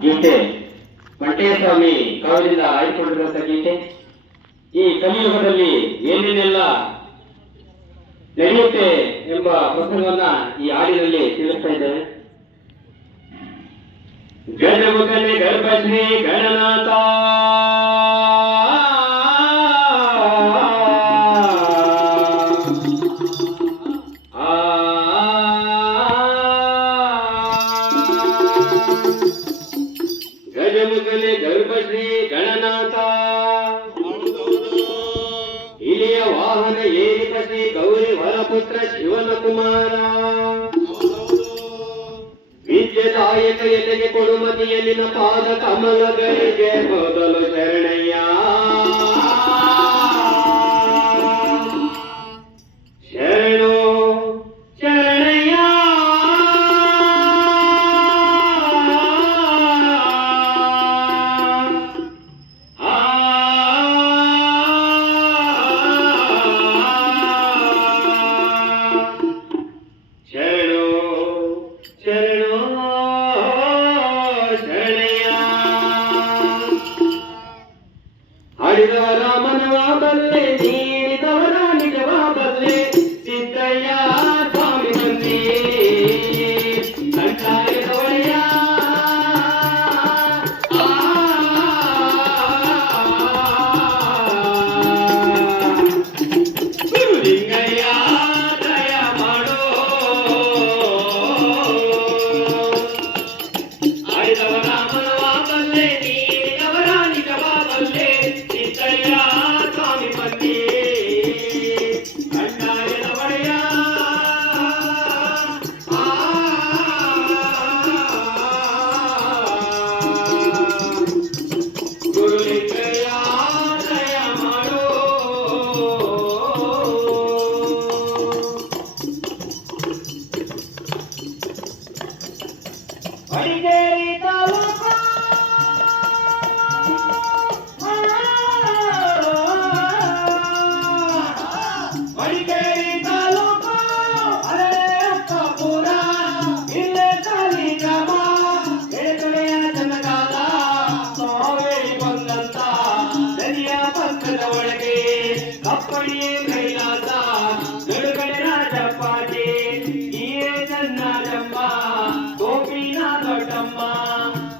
ಗೀತೆ ಮಂಟೇಯ ಸ್ವಾಮಿ ಕಾವಲಿಂದ ಆಯ್ದುಕೊಂಡಿರುವಂತಹ ಗೀತೆ. ಈ ಕಲಿಯುಗದಲ್ಲಿ ಏನೇನೆಲ್ಲ ನಡೆಯುತ್ತೆ ಎಂಬ ಪ್ರಸಂಗವನ್ನ ಈ ಹಾಡಿನಲ್ಲಿ ತಿಳಿಸ್ತಾ ಇದ್ದೇವೆ. ಗಜಮುಖನೆ ಗರ್ಭಶ್ರೀ ಗಣನಾಥ ಗಜಮುಖನೆ ಗರ್ಭಶ್ರೀ ಗಣನಾಥ ಇಲಿಯ ವಾಹನ ಏರಿತ ಶ್ರೀ ಗೌರಿ ವರಪುತ್ರ ಶಿವನ ಕುಮಾರ ವಿದ್ಯದಾಯಕ ಎಲೆಗೆ ಕೊಡುಮತಿಯಲ್ಲಿನ ಪಾದ ಕಮಲಗಳಿಗೆ ಮೊದಲು ಶರಣಯ್ಯ ಶರಣು ಶರಣಯ್ಯ ಶರಣು ಶರಣು ಹಾಡಿದವರ ಮನವ ಬಲ್ಲೆ ನೀಡಿದವರ ನಿಜವ ಬಲ್ಲೆ ಸಿದ್ದಯ್ಯ ಸ್ವಾಮಿ ಬನ್ನಿ ಕಂಠಾಯದವಳೆಯ ಗುರುಲಿಂಗಯ್ಯ ದಯ ಮಾಡೋ ಹಾಡಿದವರ ಮನವ ಬಲ್ಲೆ ನೀಡಿದವರ ನಿಜವ ಬಲ್ಲೆ ಸಿದ್ದಯ್ಯ ಸ್ವಾಮಿ ಬನ್ನಿ ಕಂಠಾಯದ ಒಡೆಯ ಗುರುಲಿಂಗಯ್ಯ ದಯ ಮಾಡೋ ಮಡಿಕೇರಿ ತಾಲೂಕು ಮಡಿಕೇರಿ ತಾಲೂಕು ಅರಪ್ಪಪುರ ಇಲ್ಲೇ ತಾಲಿ ಗ್ರಾಮ ಎಳೆತೊಳೆಯ ಜನಗಾಲ ಕಾವೇರಿ ಬಂದಂತ ನದಿಯ ಪಕ್ಕದ ಒಳಗೆ ಕಪ್ಪಡಿಯೇ ಕೈಲಾಸ ನಡುಗಡೆ ರಾಜಪಾಟಿ ಈಯೇ ಜನ್ನಾಜಮ್ಮ ಗೋಪಿನ ದೊಡ್ಡಮ್ಮ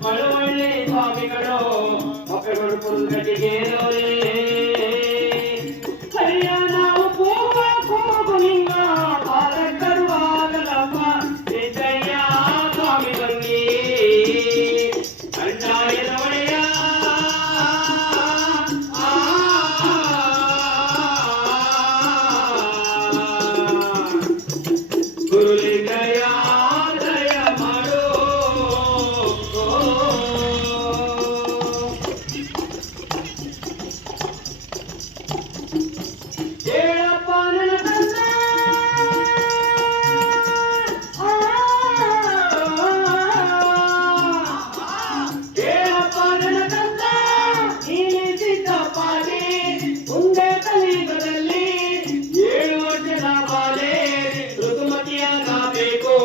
ಮಳವಳ್ಳಿ ಸ್ವಾಮಿಗಳು ಮಕ್ಕಳು ಪುಲ್ಗಟ್ಟಿಗೆ ಹರಿಯಾಣ ಪೂರ್ವ ಕೋಮಲಿಂಗ ಪಾಲಕರುವಾಗಲಪ್ಪ ಸಿದ್ದಯ್ಯ ಸ್ವಾಮಿ ಬನ್ನಿ ಕಂಠಾಯದ ಒಡೆಯ ಗುರುಲಿಂಗಯ್ಯ ದಯ ಮಾಡೋ ಹೇಳಪ್ಪ ನನ್ನ ತಂದೆ ಹೇಳಪ್ಪ ನನ್ನ ತಂದೆ ನೀನೇ ಸಿದ್ದಪ್ಪಾಡಿ ಮುಂದೆ ಕಲಿಯುಗದಲ್ಲಿ 7 ವರ್ಷದ ಬಾಲೆ ಋತುಮತಿಯಾಗಬೇಕು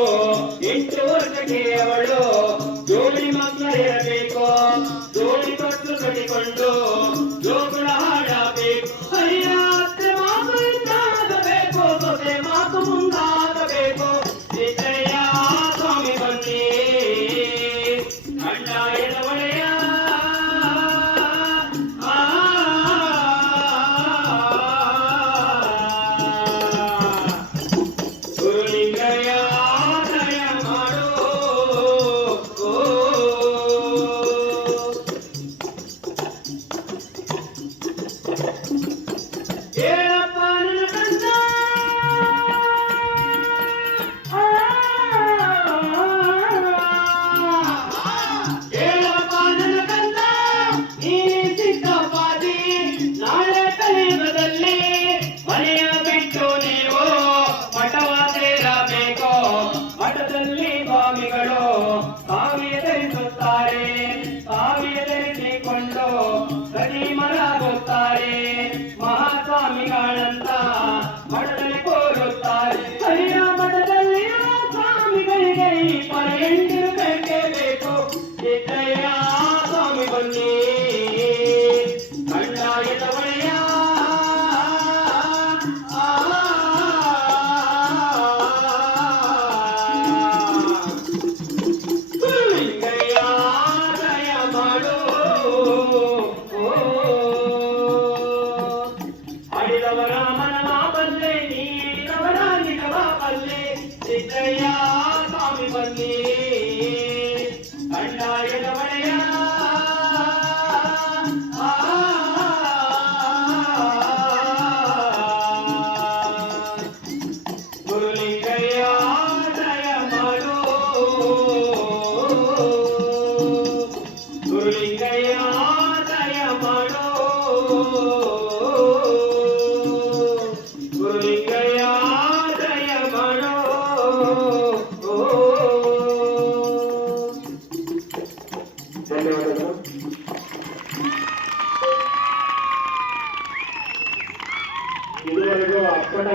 8 ವರ್ಷಕ್ಕೆ ಅವಳು ಜೋಡಿ ಮಕ್ಕಳಿರಬೇಕು ಜೋಡಿ ಮಕ್ಕಳು ಕಟ್ಟಿಕೊಂಡು ಜೋಗುಳ ಹಾಡಬೇಕು ಹರಿಯಾತ್ರೆ ಮಾತು ಇದ್ದಾಗಬೇಕು ಸೊಸೆ ಮಾತು ಮುಂದಾಗಬೇಕು ಸಿದ್ದಯ್ಯ ಸ್ವಾಮಿ ಬನ್ನಿ ಕಂಠಾಯದ ಒಡೆಯ ಗುರುಲಿಂಗಯ್ಯ ದಯ ಮಾಡೋ ಹೇಳಪ್ಪ ನನ್ನ ಕಂದ ಹೇಳಪ್ಪ ಬನ್ನಿ ಕಂದಾಯದ ಒಡೆಯ ಗುರುಲಿಂಗಯ್ಯ ದಯ ಮಾಡು ಆಡಿದವರ ಮನವ ಬಲ್ಲೆ ನೀನವರ ನಿನವ ಬಲ್ಲೆ ಸಿದ್ದಯ್ಯ ಸ್ವಾಮಿ ಬನ್ನಿ ಕಂದಾಯದ ಒಡೆಯ ಗುರುಲಿಂಗಯ್ಯ ದಯ ಮಾಡು ಗುರುಲಿಂಗಯ್ಯ ದಯ ಮಾಡು ಗುರುಲಿಂಗಯ್ಯ ದಯ ಮಾಡು ಧನ್ಯವಾದಗಳು. ಇದುವರೆಗೂ ಅಪ್ಪಟ